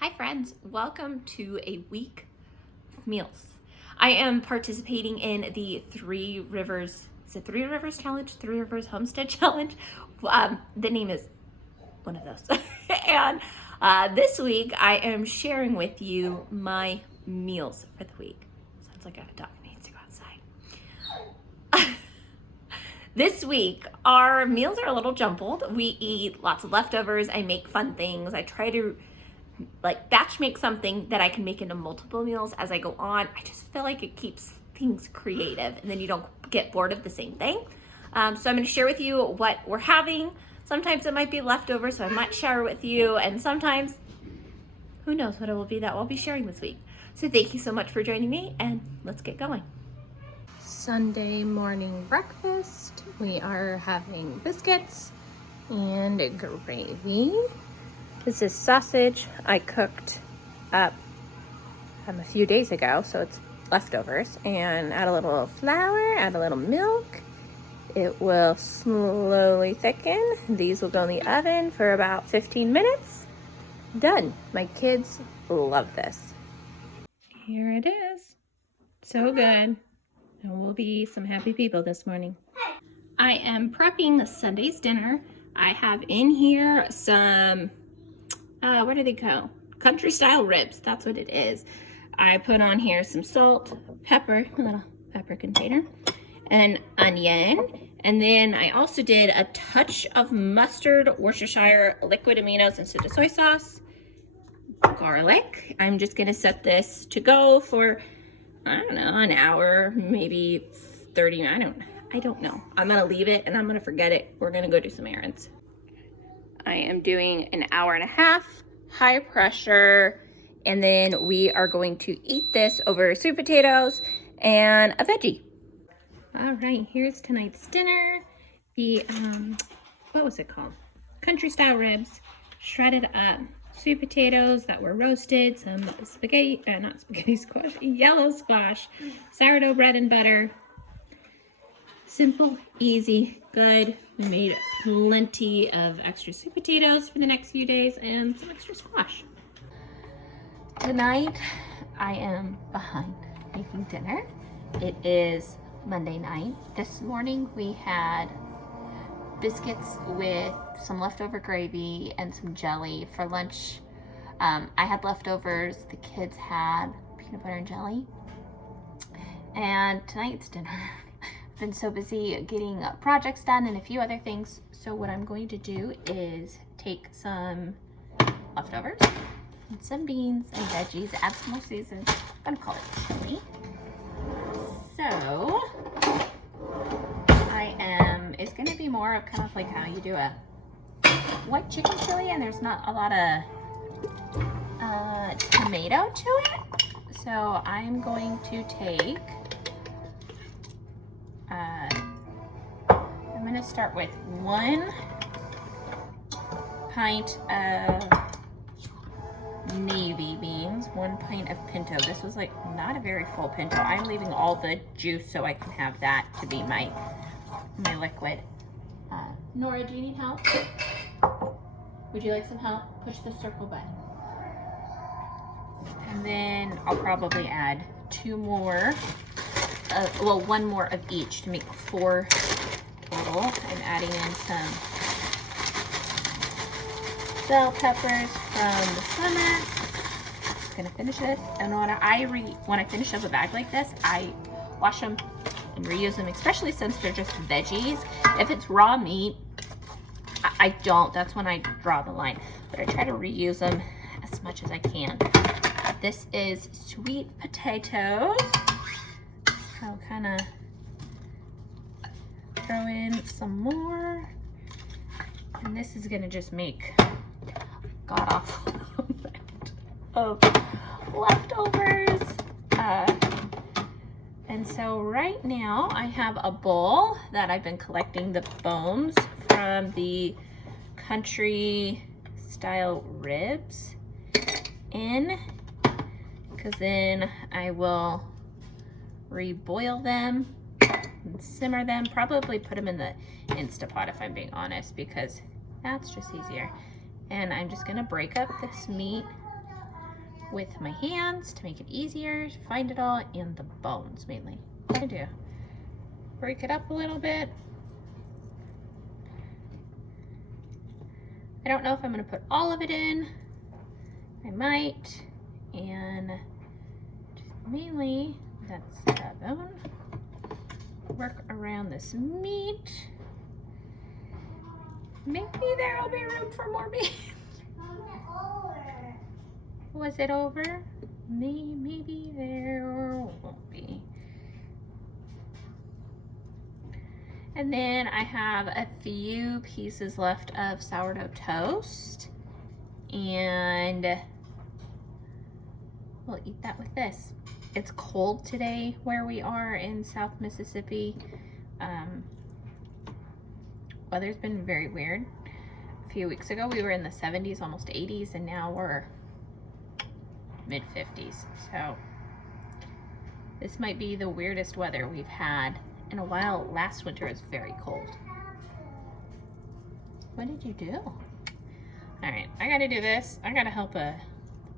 Hi friends, welcome to a week of meals. I am participating in the Three Rivers, is it Three Rivers Challenge? Three Rivers Homestead Challenge? The name is one of those. And this week I am sharing with you my meals for the week. Sounds like a dog needs to go outside. This week, our meals are a little jumbled. We eat lots of leftovers. I make fun things. I try to batch make something that I can make into multiple meals as I go on. I just feel like it keeps things creative and then you don't get bored of the same thing. So I'm going to share with you what we're having. Sometimes it might be leftover, so I might share it with you. And sometimes, who knows what it will be that we'll be sharing this week. So thank you so much for joining me and let's get going. Sunday morning breakfast. We are having biscuits and gravy. This is sausage I cooked up a few days ago, so it's leftovers. And add a little flour, add a little milk. It will slowly thicken. These will go in the oven for about 15 minutes. Done. My kids love this. Here it is. So good. And we'll be some happy people this morning. I am prepping Sunday's dinner. I have in here some what do they call? Country style ribs. That's what it is. I put on here some salt, pepper, a little pepper container, and onion. And then I also did a touch of mustard, Worcestershire liquid aminos instead of soy sauce, garlic. I'm just gonna set this to go for, I don't know, an hour, maybe 30, I don't know. I'm gonna leave it and I'm gonna forget it. We're gonna go do some errands. I am doing an hour and a half, high pressure, and then we are going to eat this over sweet potatoes and a veggie. All right, here's tonight's dinner. The, what was it called? Country style ribs, shredded up sweet potatoes that were roasted, some spaghetti, not spaghetti squash, yellow squash, sourdough bread and butter. Simple, easy, good. We made plenty of extra sweet potatoes for the next few days and some extra squash. Tonight, I am behind making dinner. It is Monday night. This morning, we had biscuits with some leftover gravy and some jelly for lunch. I had leftovers. The kids had peanut butter and jelly. And tonight's dinner. I've been so busy getting projects done and a few other things. So what I'm going to do is take some leftovers and some beans and veggies, add some more seasoning. I'm gonna call it chili. So it's gonna be more of kind of like how you do a white chicken chili, and there's not a lot of tomato to it. So I'm going to take, I'm gonna start with 1 pint of navy beans, 1 pint of pinto. This was like not a very full pinto. I'm leaving all the juice so I can have that to be my liquid. Nora, do you need help? Would you like some help? Push the circle button. And then I'll probably add 2 more, well, 1 more of each to make 4 total. I'm adding in some bell peppers from the summer. Just gonna finish this. And when I finish up a bag like this, I wash them and reuse them, especially since they're just veggies. If it's raw meat, I don't. That's when I draw the line. But I try to reuse them as much as I can. This is sweet potatoes. I'll kind of throw in some more. And this is gonna just make god-awful amount of leftovers. And so right now I have a bowl that I've been collecting the bones from the country style ribs in, because then I will reboil them and simmer them, probably put them in the Instapot if I'm being honest, because that's just easier. And I'm just gonna break up this meat with my hands to make it easier to find it all, and the bones mainly. What do I do? Break it up a little bit. I don't know if I'm going to put all of it in. I might. And mainly, that's the bone. Work around this meat. Maybe there'll be room for more meat. Was it over? Maybe there won't be. And then I have a few pieces left of sourdough toast, and we'll eat that with this. It's cold today where we are in South Mississippi. Weather's been very weird. A few weeks ago we were in the 70s, almost 80s, and now we're mid 50s. So this might be the weirdest weather we've had in a while. Last winter was very cold. What did you do? All right, I gotta do this. I gotta help a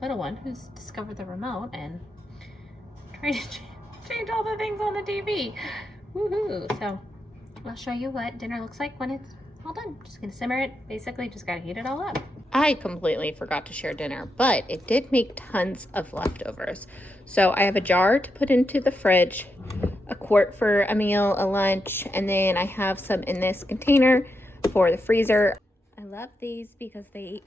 little one who's discovered the remote and try to change all the things on the TV. Woohoo! So I'll show you what dinner looks like when it's all done. Just gonna simmer it. Basically, just gotta heat it all up. I completely forgot to share dinner, but it did make tons of leftovers. So I have a jar to put into the fridge, a quart for a meal, a lunch, and then I have some in this container for the freezer. I love these because they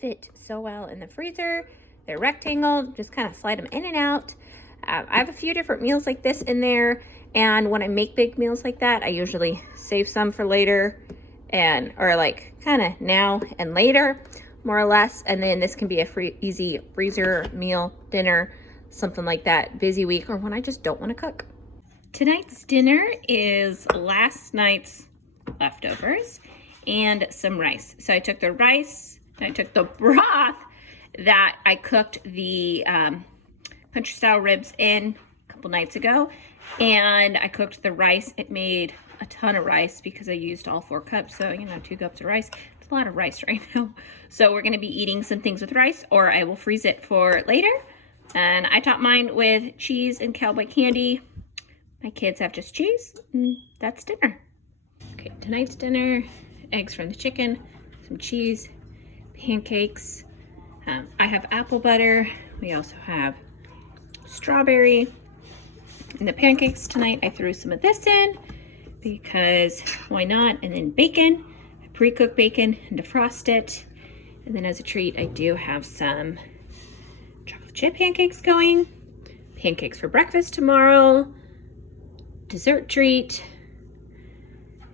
fit so well in the freezer. They're rectangle, just kind of slide them in and out. I have a few different meals like this in there, and when I make big meals like that, I usually save some for later, or like kind of now and later, more or less. And then this can be a easy freezer meal, dinner, something like that, busy week, or when I just don't want to cook. Tonight's dinner is last night's leftovers and some rice. So I took the rice, and I took the broth that I cooked the Pantry style ribs in a couple nights ago, and I cooked the rice. It made a ton of rice because I used all 4 cups, so 2 cups of rice. It's a lot of rice right now. So we're gonna be eating some things with rice, or I will freeze it for later. And I topped mine with cheese and cowboy candy. My kids have just cheese, and that's dinner. Okay, tonight's dinner: eggs from the chicken, some cheese, pancakes. I have apple butter. We also have strawberry. And the pancakes tonight, I threw some of this in because why not? And then bacon. I pre-cooked bacon and defrost it. And then as a treat, I do have some chocolate chip pancakes going. Pancakes for breakfast tomorrow. Dessert treat.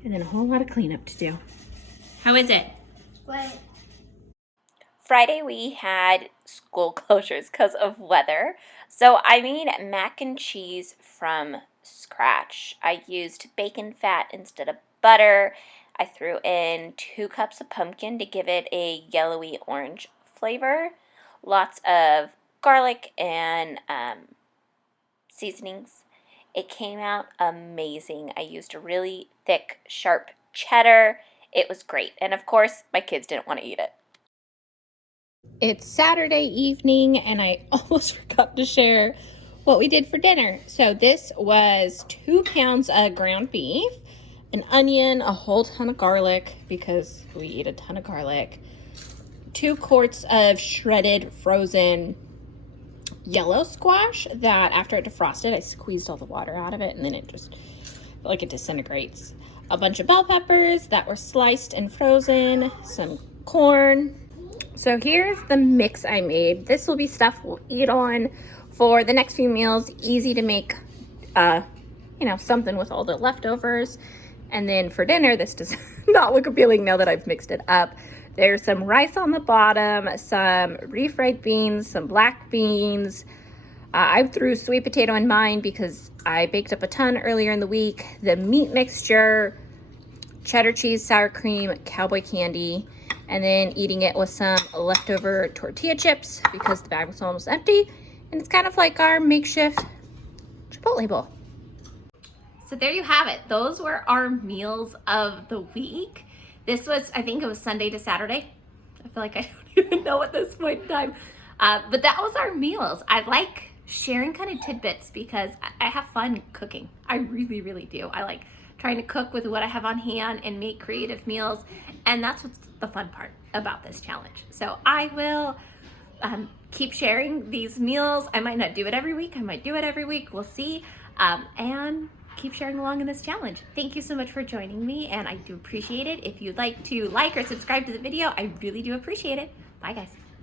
And then a whole lot of cleanup to do. How is it? What? Friday we had school closures because of weather. So I made mac and cheese from scratch. I used bacon fat instead of butter. I threw in 2 cups of pumpkin to give it a yellowy orange flavor. Lots of garlic and seasonings. It came out amazing. I used a really thick, sharp cheddar. It was great. And of course, my kids didn't want to eat it. It's Saturday evening, and I almost forgot to share what we did for dinner. So this was 2 pounds of ground beef, an onion, a whole ton of garlic because we eat a ton of garlic, 2 quarts of shredded frozen yellow squash that after it defrosted, I squeezed all the water out of it, and then it just, like, it disintegrates. A bunch of bell peppers that were sliced and frozen, some corn. So here's the mix I made. This will be stuff we'll eat on for the next few meals. Easy to make, something with all the leftovers. And then for dinner, this does not look appealing now that I've mixed it up. There's some rice on the bottom, some refried beans, some black beans. I threw sweet potato in mine because I baked up a ton earlier in the week. The meat mixture, cheddar cheese, sour cream, cowboy candy, and then eating it with some leftover tortilla chips because the bag was almost empty. And it's kind of like our makeshift Chipotle bowl. So there you have it. Those were our meals of the week. This was, I think it was Sunday to Saturday. I feel like I don't even know at this point in time. But that was our meals. I like sharing kind of tidbits because I have fun cooking. I really, really do. I like trying to cook with what I have on hand and make creative meals. And that's what's the fun part about this challenge. So I will keep sharing these meals. I might not do it every week. I might do it every week. We'll see. And keep sharing along in this challenge. Thank you so much for joining me, and I do appreciate it. If you'd like to like or subscribe to the video, I really do appreciate it. Bye, guys.